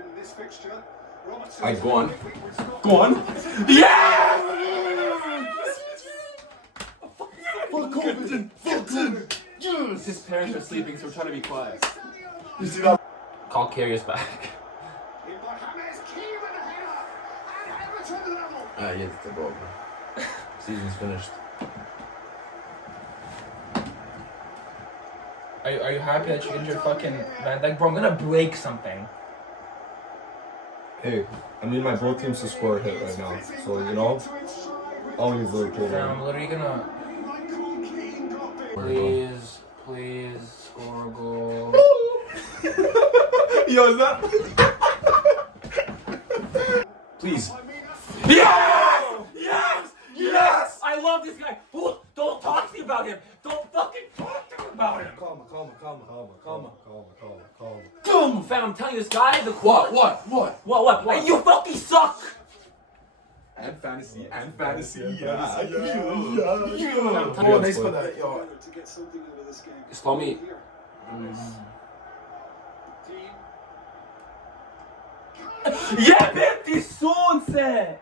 Alright, go on. Go on. Yeah! Fulton! Yes! His parents are sleeping, so we're trying to be quiet. You see that? Call carriers back. Yeah, it's the goal. Season's finished. Are you happy that you injured fucking Van Dijk? Bro, I'm gonna break something. Hey, I need my both teams to score a hit right now. So, you know, always Liverpool. I'm literally gonna... Please, score a goal. Yo, is that... Please. Yes! Yes! Yes! I love this guy. Don't talk to me about him. Don't fucking talk to me about him. Calma. Boom! Fam, I'm telling you, this guy, the What? And you fucking suck! And fantasy. Yeah. Oh, nice for that. Yo. Slow me. Yeah, venti sonce!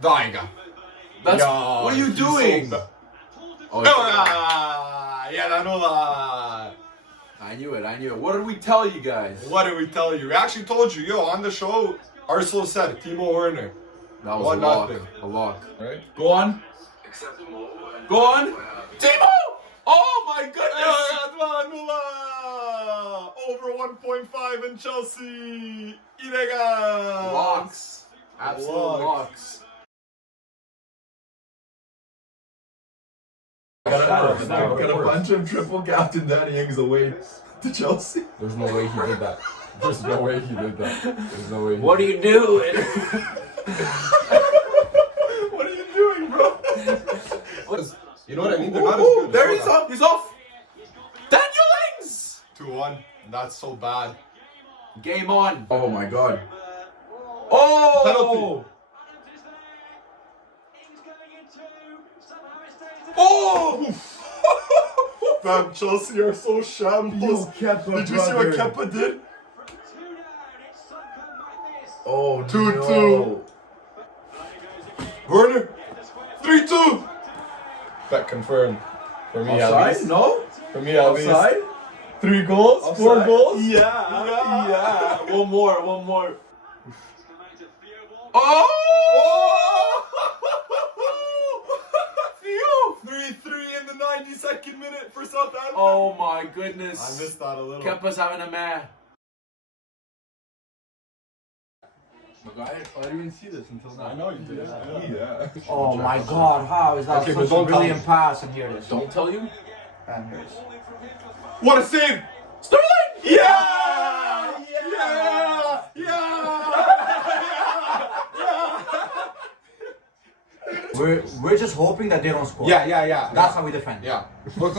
Dijk. What are you doing? I knew it. What did we tell you guys? What did we tell you? We actually told you, yo, on the show, Arsenal said Timo Werner. That was a lock. Right? Go on. Timo! Oh my goodness! Over 1.5 in Chelsea. Illegal. Locks. Absolute locks. Got a bunch of triple captain Danny Ings away to Chelsea. There's no way he did that. What are you doing? What are you doing, bro? You know what I mean? They're not as good. There he's off. He's off. Daniel Ings. 2-1. That's so bad. Game on. Oh my god. Oh! Penalty. Oh! Fam, Chelsea are so shambles. Did you see what Kepa did? Oh, 2-2. no. Werner. 3-2. Bet confirmed. For me, at Offside? least. No? For me, at least. Offside? 3 goals? Offside? 4 goals? Yeah. One more. Oh! 3-3 in the 92nd minute for Southampton. Oh my goodness. I missed that a little. Kepa's having a meh. I didn't even see this until now. I know you did. Yeah. Oh my god, how is that Okay, such but a don't tell brilliant me. pass? And here it is. Don't tell you. And here it is. What a save! Sterling! Yeah! We're just hoping that they don't score. Yeah. That's how we defend. Yeah. Look.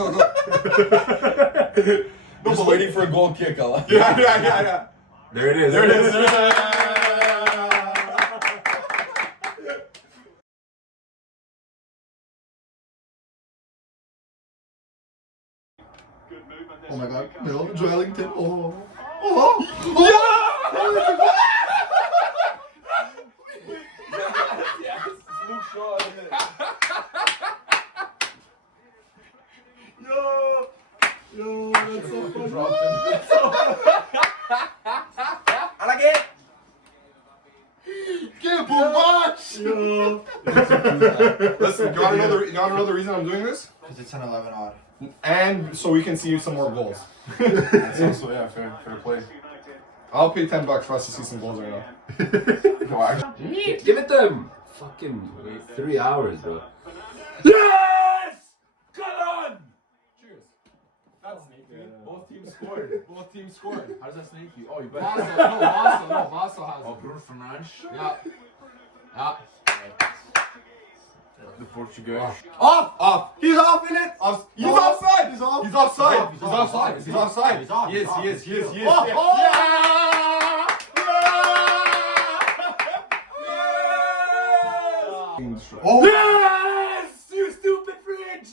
Just waiting for a goal kick. Yeah. There it is. Oh my god. No, Joelinton. Oh. Yo, that's so funny. I like it. Get Bobash! Yo. Listen, you wanna know the reason I'm doing this? Because it's an 11 odd. And so we can see some more goals. That's also, yeah, fair play. I'll pay $10 for us to see some goals right now. Give it them fucking 3 hours, bro. Yes! Come on! Cheers. That's sneaky. Both teams scored. How does that sneak you? Oh, you bet. Vaso has Oh, Bruno Fernandes. Yeah. The Portuguese. Off! He's off in it! He's offside! He's off. He's offside! He's He's off. offside! He's He's off. offside! He's off. He is, He's he is, he is, he is. Oh, Yeah. oh. Yeah! Oh! Yes! You stupid fridge!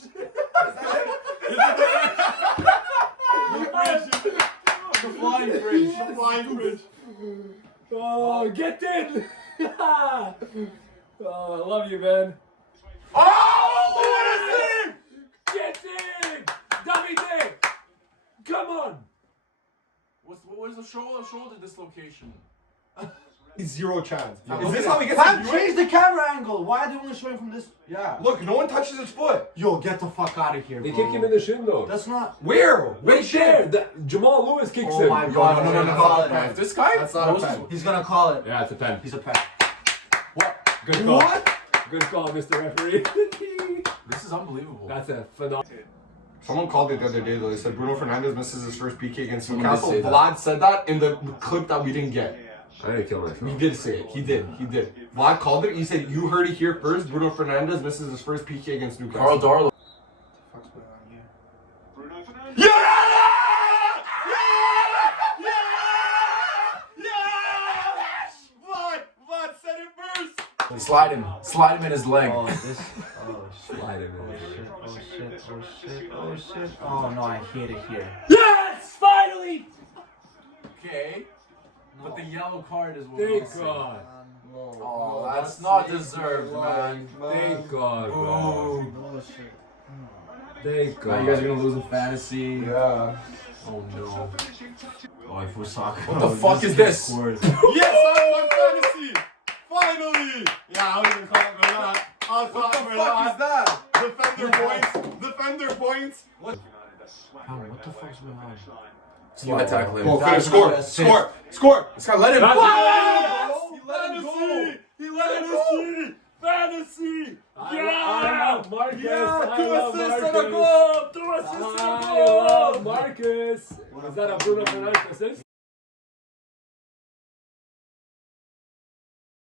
The flying bridge! The flying bridge! Oh, get in! Oh, I love you, man. Oh! What is it? Get in! Davide! Come on! What is the shoulder dislocation? Zero chance. Is Is this this how how we he get gets Fam, to change the camera angle. Why are they only showing from this? Yeah. Look, no one touches his foot. Yo, get the fuck out of here, They bro. kick him in the shin, though. That's not. Where? Right there! Jamal Lewis kicks Oh him. my god. no, he's no, gonna no, call no, it. no. This guy? That's not a pen. He's gonna call it. Yeah, it's a pen. He's a pen. What? Good call. What? Good call, Mr. Referee. This is unbelievable. That's a phenomenal. Someone called it the other day though. They said Bruno Fernandes misses his first PK against Someone did Newcastle. say that. Vlad said that in the clip that we didn't get. I didn't kill myself. He did say it. He did. Vlad called it. He said, you heard it here first. Bruno Fernandes misses his first PK against Newcastle. Carl Darlow. What's going on here? Yeah! Vlad said it first. Slide him in his leg. Oh, this. Oh, shit. Slide him Oh, in. shit. Oh, shit. Oh, shit. Oh, shit. Oh, no, I hate it here. Yes! Finally! Okay. But the yellow card is what Thank we're saying. God. Oh, that's not deserved, man. Thank God, bro. Bullshit. Thank Now God. you guys are gonna lose in fantasy. Yeah. Oh no. Oh, if we're soccer. What the fuck is this? Yes, I won fantasy. Finally. Yeah, I was gonna call it for that. I was What the calling for fuck is that? Defender points. Defender points. What the fuck's going on? You gotta tackle him. Oh, That's finish. not Score. assist. Score. This guy let him. That's Yes! it. He let him go. He let him go. Fantasy. I love Marcus. Yeah, I 2 love assists Marcus. and a goal. 2 assists and a I goal. love Marcus. Is that a Bruno Fernandes assist?